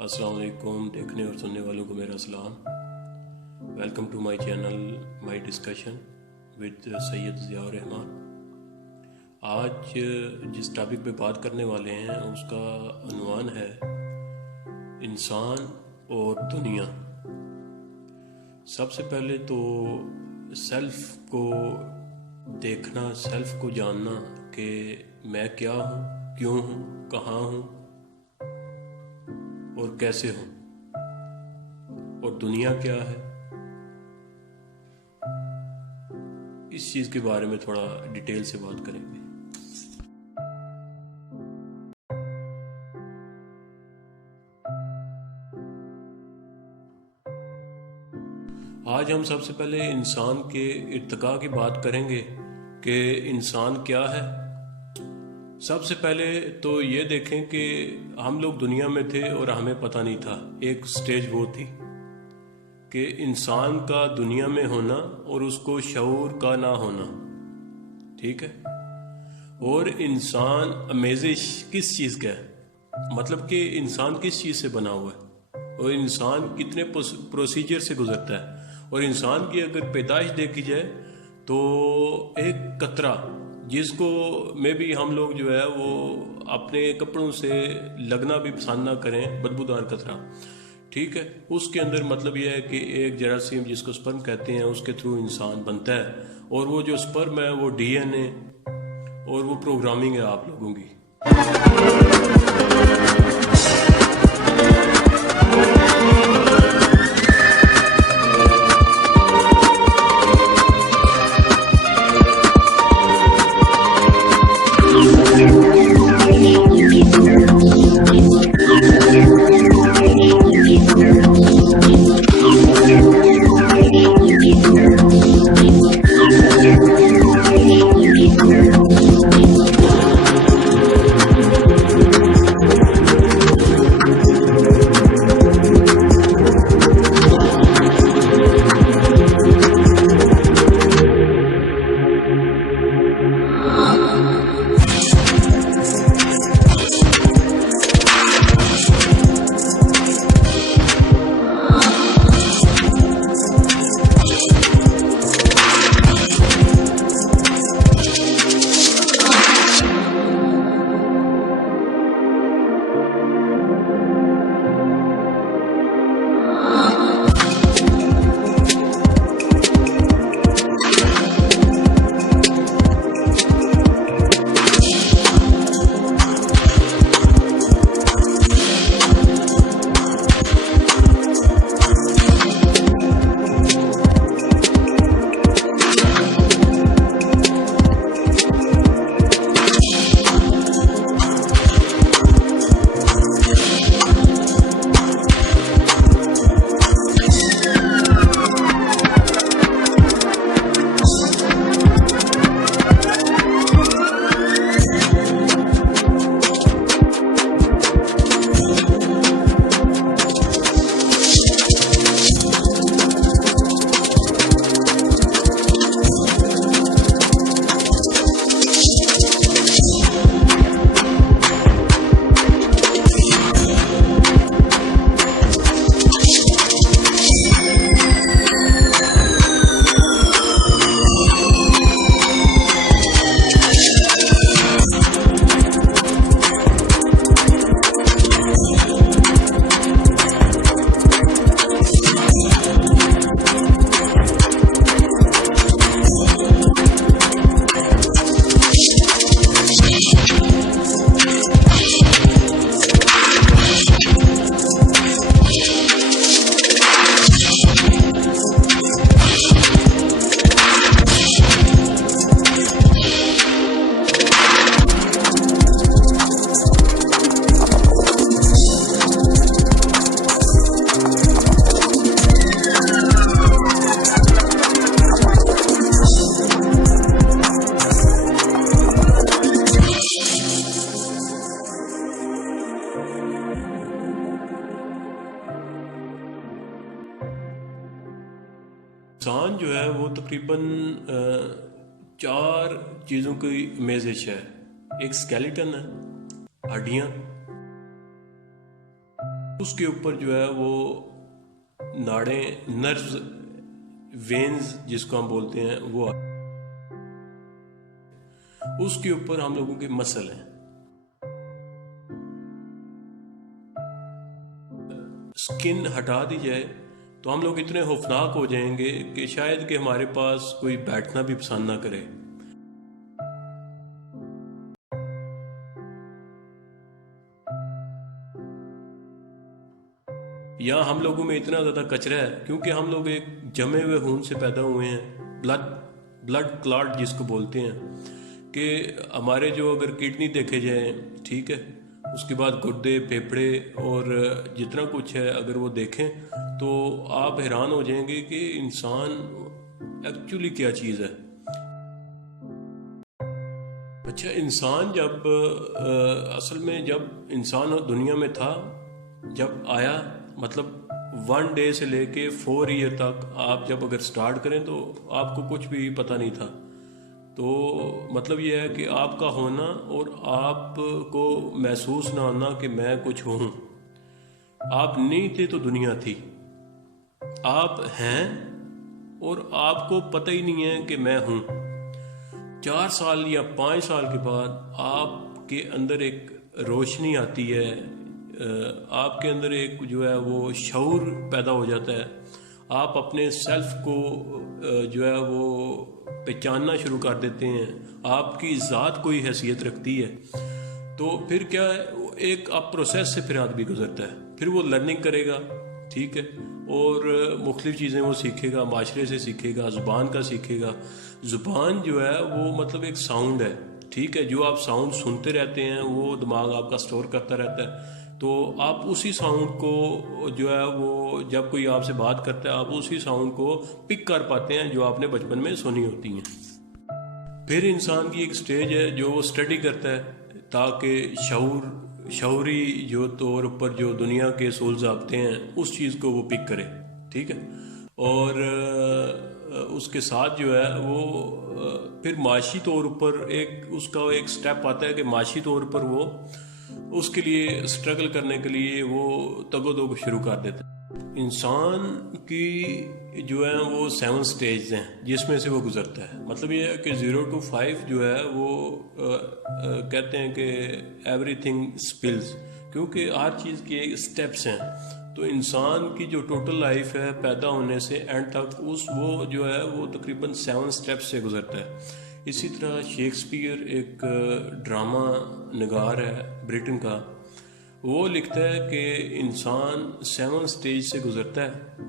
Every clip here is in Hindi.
अस्सलाम वालेकुम देखने और सुनने वालों को मेरा सलाम। Welcome to my channel my discussion with Syed Ziaur Rahman. आज जिस टॉपिक पे बात करने वाले हैं उसका उन्वान है इंसान और दुनिया। सबसे पहले तो सेल्फ को देखना, सेल्फ को जानना कि मैं क्या हूँ, क्यों हूँ, कहाँ हूँ और कैसे हूँ, और दुनिया क्या है, इस चीज़ के बारे में थोड़ा डिटेल से बात करेंगे। आज हम सबसे पहले इंसान के इर्तिका की बात करेंगे कि इंसान क्या है। सबसे पहले तो ये देखें कि हम लोग दुनिया में थे और हमें पता नहीं था। एक स्टेज वो थी कि इंसान का दुनिया में होना और उसको शऊर का ना होना, ठीक है। और इंसान अमेजिश किस चीज़ का है, मतलब कि इंसान किस चीज़ से बना हुआ है और इंसान कितने प्रोसीजर से गुजरता है। और इंसान की अगर पैदाइश देखी जाए तो एक कतरा, जिसको में भी हम लोग जो है वो अपने कपड़ों से लगना भी पसंद ना करें, बदबूदार कतरा, ठीक है, उसके अंदर मतलब यह है कि एक जरासीम जिसको स्पर्म कहते हैं उसके थ्रू इंसान बनता है। और वो जो स्पर्म है वो डीएनए और वो प्रोग्रामिंग है आप लोगों की। इंसान जो है वो तकरीबन 4 चीज़ों की मेज़िश है। एक स्केलेटन है, हड्डियाँ, उसके ऊपर जो है वो नाड़ें, नर्व्स, वेन्स जिसको हम बोलते हैं वो, उसके ऊपर हम लोगों के मसल हैं। स्किन हटा दी जाए तो हम लोग इतने खौफनाक हो जाएंगे कि शायद कि हमारे पास कोई बैठना भी पसंद ना करे। यहाँ हम लोगों में इतना ज़्यादा कचरा है क्योंकि हम लोग एक जमे हुए खून से पैदा हुए हैं, ब्लड क्लॉट जिसको बोलते हैं, कि हमारे जो अगर किडनी देखे जाए, ठीक है, उसके बाद गुर्दे, फेफड़े और जितना कुछ है अगर वो देखें तो आप हैरान हो जाएंगे कि इंसान एक्चुअली क्या चीज़ है। अच्छा, इंसान जब असल में जब इंसान दुनिया में था, जब आया, मतलब 1 डे से लेके 4 ईयर तक आप जब अगर स्टार्ट करें तो आपको कुछ भी पता नहीं था। तो मतलब ये है कि आपका होना और आपको महसूस ना होना कि मैं कुछ हूँ। आप नहीं थे तो दुनिया थी, आप हैं और आपको पता ही नहीं है कि मैं हूँ। 4 साल या 5 साल के बाद आपके अंदर एक रोशनी आती है, आपके अंदर एक जो है वो शऊर पैदा हो जाता है। आप अपने सेल्फ को जो है वो पहचानना शुरू कर देते हैं, आपकी ज़ात कोई हैसियत रखती है। तो फिर क्या है, एक आप प्रोसेस से फिर आदमी गुजरता है, फिर वो लर्निंग करेगा, ठीक है, और मुख्तलिफ चीज़ें वो सीखेगा, माशरे से सीखेगा, ज़ुबान का सीखेगा। ज़ुबान जो है वो मतलब एक साउंड है, ठीक है, जो आप साउंड सुनते रहते हैं वो दिमाग आपका स्टोर करता रहता है। तो आप उसी साउंड को जो है वो जब कोई आपसे बात करता है आप उसी साउंड को पिक कर पाते हैं जो आपने बचपन में सुनी होती हैं। फिर इंसान की एक स्टेज है जो वो स्टडी करता है ताकि शऊरी जो तौर पर जो दुनिया के असूल ज़ाब्ते हैं उस चीज़ को वो पिक करे, ठीक है। और उसके साथ जो है वो फिर माशी तौर पर एक उसका एक स्टेप आता है कि माशी तौर पर वो उसके लिए स्ट्रगल करने के लिए वो तगोदो शुरू कर देते हैं। इंसान की जो है वो 7 स्टेज हैं जिसमें से वो गुजरता है। मतलब ये है कि 0 to 5 जो है वो कहते हैं कि एवरीथिंग स्पिल्स, क्योंकि हर चीज़ के स्टेप्स हैं। तो इंसान की जो टोटल लाइफ है पैदा होने से एंड तक वो जो है वो तकरीबन 7 स्टेप्स से गुजरता है। इसी तरह शेक्सपियर एक ड्रामा नगार है ब्रिटेन का, वो लिखता है कि इंसान 7 स्टेज से गुजरता है।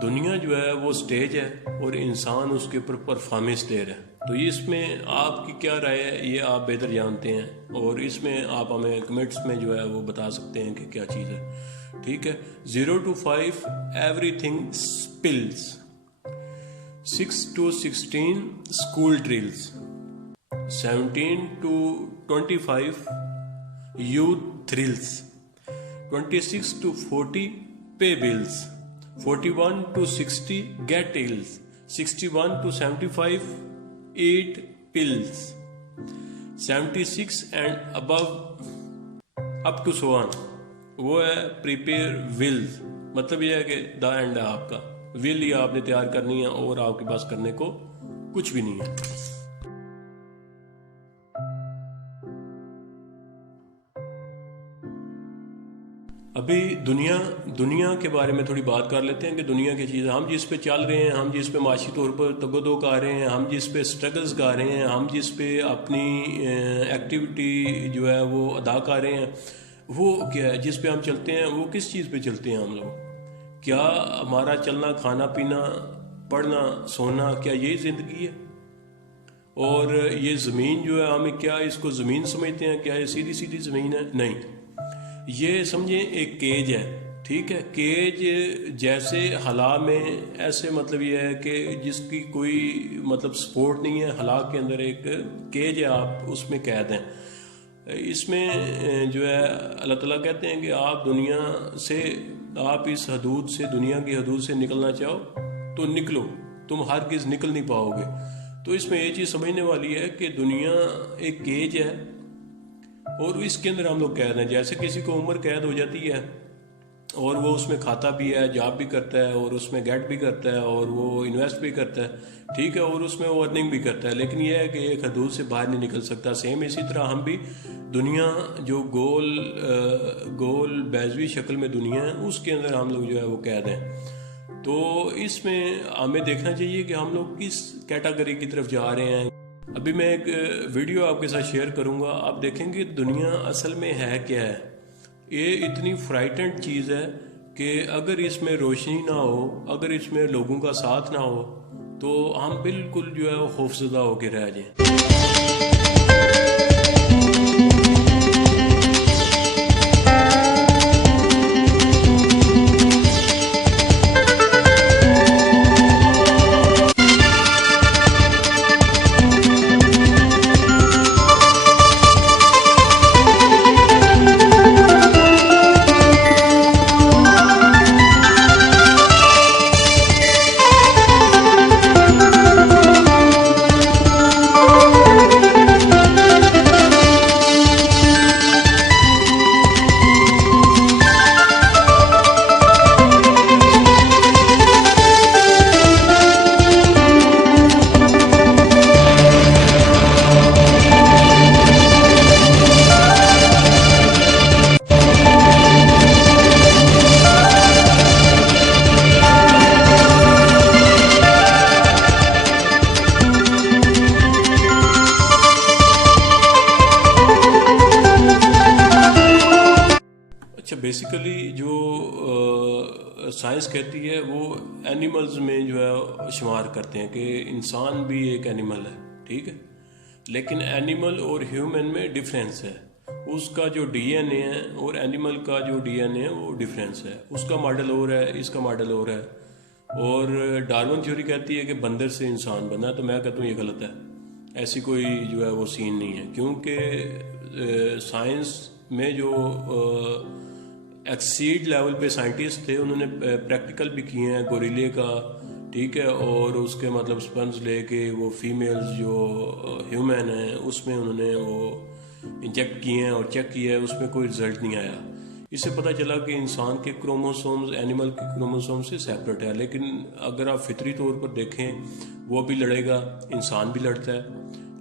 दुनिया जो है वो स्टेज है और इंसान उसके ऊपर परफॉर्मेंस दे रहा है। तो इसमें आपकी क्या राय है ये आप बेहतर जानते हैं और इसमें आप हमें कमेंट्स में जो है वो बता सकते हैं कि क्या चीज़ है, ठीक है। 0 to 5 everything spills, 6 to 16 school drills, 17 to 25 youth thrills, 26 to 40 pay bills, 41 to 60 get ills, 61 to 75 eat pills, 76 and above up to so on वो है प्रिपेयर विल्स। मतलब ये है कि द एंड है आपका विल ही आपने तैयार करनी है और आपके पास करने को कुछ भी नहीं है। अभी दुनिया के बारे में थोड़ी बात कर लेते हैं कि दुनिया की चीज़ें हम जिस पे चल रहे हैं, हम जिस पे माशी तौर पर तगोदो गा रहे हैं, हम जिस पे स्ट्रगल्स गा रहे हैं, हम जिस पे अपनी एक्टिविटी जो है वो अदा कर रहे हैं, वो क्या है जिस पे हम चलते हैं, वो किस चीज़ पे चलते हैं हम लोग? क्या हमारा चलना, खाना पीना, पढ़ना, सोना, क्या यही ज़िंदगी है? और ये ज़मीन जो है हमें क्या इसको ज़मीन समझते हैं? क्या ये सीधी सीधी ज़मीन है? नहीं, ये समझें एक केज है, ठीक है। केज जैसे हला में ऐसे मतलब ये है कि जिसकी कोई मतलब सपोर्ट नहीं है, हला के अंदर एक केज है, आप उसमें कैद हैं। इसमें जो है अल्लाह ताला कहते हैं कि आप दुनिया से, आप इस हदूद से, दुनिया की हदूद से निकलना चाहो तो निकलो, तुम हरगिज़ निकल नहीं पाओगे। तो इसमें ये चीज़ समझने वाली है कि दुनिया एक केज है और इसके अंदर हम लोग कैद हैं। जैसे किसी को उम्र कैद हो जाती है और वो उसमें खाता भी है, जॉब भी करता है और उसमें गेट भी करता है और वो इन्वेस्ट भी करता है, ठीक है, और उसमें वो अर्निंग भी करता है, लेकिन यह है कि एक हदूद से बाहर नहीं निकल सकता। सेम इसी तरह हम भी दुनिया जो गोल बैजवी शक्ल में दुनिया है उसके अंदर हम लोग जो है वो कैद हैं। तो इसमें हमें देखना चाहिए कि हम लोग किस कैटेगरी की तरफ जा रहे हैं। अभी मैं एक वीडियो आपके साथ शेयर करूंगा, आप देखेंगे दुनिया असल में है क्या है। ये इतनी फ्राइटेंड चीज़ है कि अगर इसमें रोशनी ना हो, अगर इसमें लोगों का साथ ना हो, तो हम बिल्कुल जो है वो खौफजदा होकर रह जाएं। अच्छा, बेसिकली जो साइंस कहती है वो एनिमल्स में जो है शुमार करते हैं कि इंसान भी एक एनिमल है, ठीक है, लेकिन एनिमल और ह्यूमन में डिफरेंस है। उसका जो डीएनए है और एनिमल का जो डीएनए है वो डिफरेंस है। उसका मॉडल और है, इसका मॉडल और है। और डार्विन थ्योरी कहती है कि बंदर से इंसान बना, तो मैं कहता हूँ ये गलत है। ऐसी कोई जो है वो सीन नहीं है, क्योंकि साइंस में जो एक्सीड लेवल पे साइंटिस्ट थे उन्होंने प्रैक्टिकल भी किए हैं गोरिल्ले का, ठीक है, और उसके मतलब स्पंज लेके वो फीमेल्स जो ह्यूमन है उसमें उन्होंने वो इंजेक्ट किए हैं और चेक किया है, उसमें कोई रिजल्ट नहीं आया। इससे पता चला कि इंसान के क्रोमोसोम्स एनिमल के क्रोमोसोम से सेपरेट है। लेकिन अगर आप फितरी तौर पर देखें, वो भी लड़ेगा, इंसान भी लड़ता है,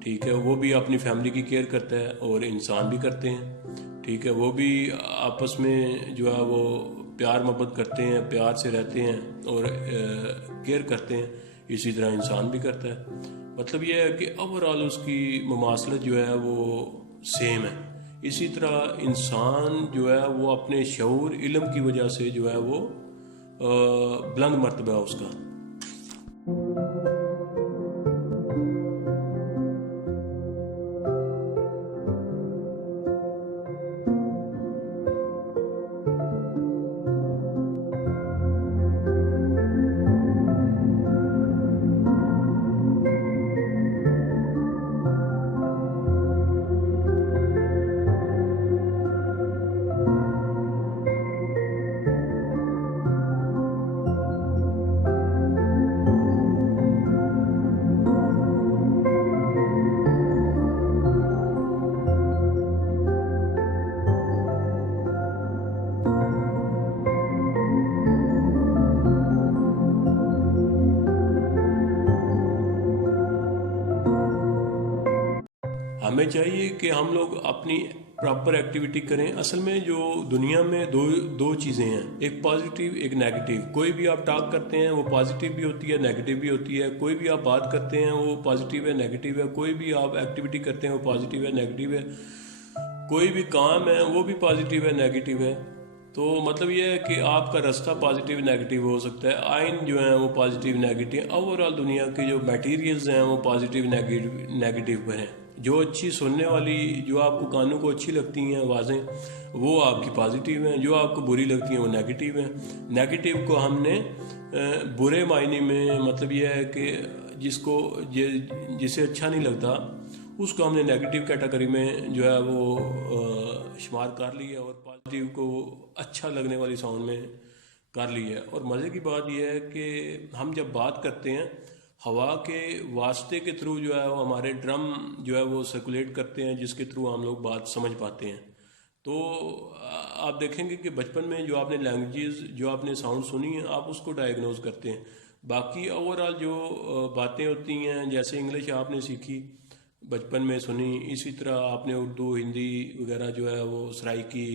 ठीक है, वो भी अपनी फैमिली की केयर करता है और इंसान भी करते हैं, ठीक है, वो भी आपस में जो है वो प्यार मोहब्बत करते हैं, प्यार से रहते हैं और केयर करते हैं। इसी तरह इंसान भी करता है। मतलब ये है कि ओवरऑल उसकी मुमासलत जो है वो सेम है। इसी तरह इंसान जो है वो अपने शऊर इल्म की वजह से जो है वो बुलंद मर्तबा है उसका। हमें चाहिए कि हम लोग अपनी प्रॉपर एक्टिविटी करें। असल में जो दुनिया में दो चीज़ें हैं, एक पॉजिटिव एक नेगेटिव। कोई भी आप टॉक करते हैं वो पॉजिटिव भी होती है, नेगेटिव भी होती है। कोई भी आप बात करते हैं वो पॉजिटिव है, नेगेटिव है। कोई भी आप एक्टिविटी करते हैं वो पॉजिटिव है, नेगेटिव है। कोई भी काम है वो भी पॉजिटिव है, नेगेटिव है। तो मतलब ये है कि आपका रास्ता पॉजिटिव नेगेटिव हो सकता है, आइन जो है वो पॉजिटिव नेगेटिव। ओवरऑल दुनिया के जो मटेरियल्स हैं वो पॉजिटिव नेगेटिव पर हैं। जो अच्छी सुनने वाली, जो आपको कानों को अच्छी लगती हैं आवाज़ें, वो आपकी पॉजिटिव हैं। जो आपको बुरी लगती हैं वो नेगेटिव हैं। नेगेटिव को हमने बुरे मायने में, मतलब ये है कि जिसे अच्छा नहीं लगता उसको हमने नेगेटिव कैटेगरी में जो है वो शुमार कर लिया और पॉजिटिव को अच्छा लगने वाली साउंड में कर लिया। और मज़े की बात यह है कि हम जब बात करते हैं हवा के वास्ते के थ्रू जो है वो हमारे ड्रम जो है वो सर्कुलेट करते हैं, जिसके थ्रू हम लोग बात समझ पाते हैं। तो आप देखेंगे कि बचपन में जो आपने लैंग्वेजेस, जो आपने साउंड सुनी है, आप उसको डायग्नोज करते हैं। बाकी ओवरऑल जो बातें होती हैं, जैसे इंग्लिश आपने सीखी बचपन में सुनी, इसी तरह आपने उर्दू, हिंदी वगैरह जो है वो सराइकी,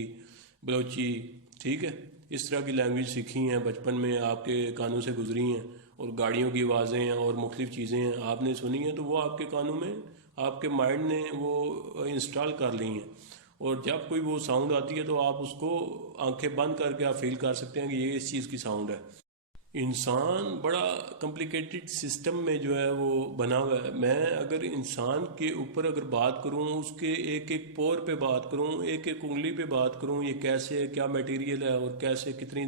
बलोची, ठीक है, इस तरह की लैंग्वेज सीखी हैं बचपन में, आपके कानों से गुजरी हैं। और गाड़ियों की आवाज़ें हैं और मुख्तलिफ़ चीज़ें आपने सुनी हैं, तो वो आपके कानों में, आपके माइंड ने वो इंस्टॉल कर ली हैं। और जब कोई वो साउंड आती है तो आप उसको आंखें बंद करके आप फील कर सकते हैं कि ये इस चीज़ की साउंड है। इंसान बड़ा कॉम्प्लिकेटेड सिस्टम में जो है वो बना हुआ है। मैं अगर इंसान के ऊपर अगर बात करूं, उसके एक एक पोर पे बात करूं, एक एक उंगली पे बात करूं, ये कैसे, क्या मटेरियल है और कैसे, कितनी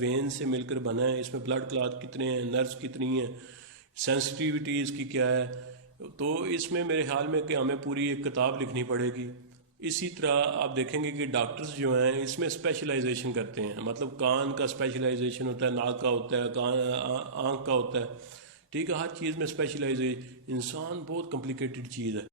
वेन से मिलकर बना है, इसमें ब्लड क्लॉट कितने हैं, नर्व्स कितनी हैं, सेंसिटिविटी इसकी क्या है, तो इसमें मेरे ख्याल में कि हमें पूरी एक किताब लिखनी पड़ेगी। इसी तरह आप देखेंगे कि डॉक्टर्स जो हैं इसमें स्पेशलाइजेशन करते हैं, मतलब कान का स्पेशलाइजेशन होता है, नाक का होता है, आँख का होता है, ठीक है, हर चीज़ में स्पेशलाइजेशन। इंसान बहुत कॉम्प्लिकेटेड चीज़ है।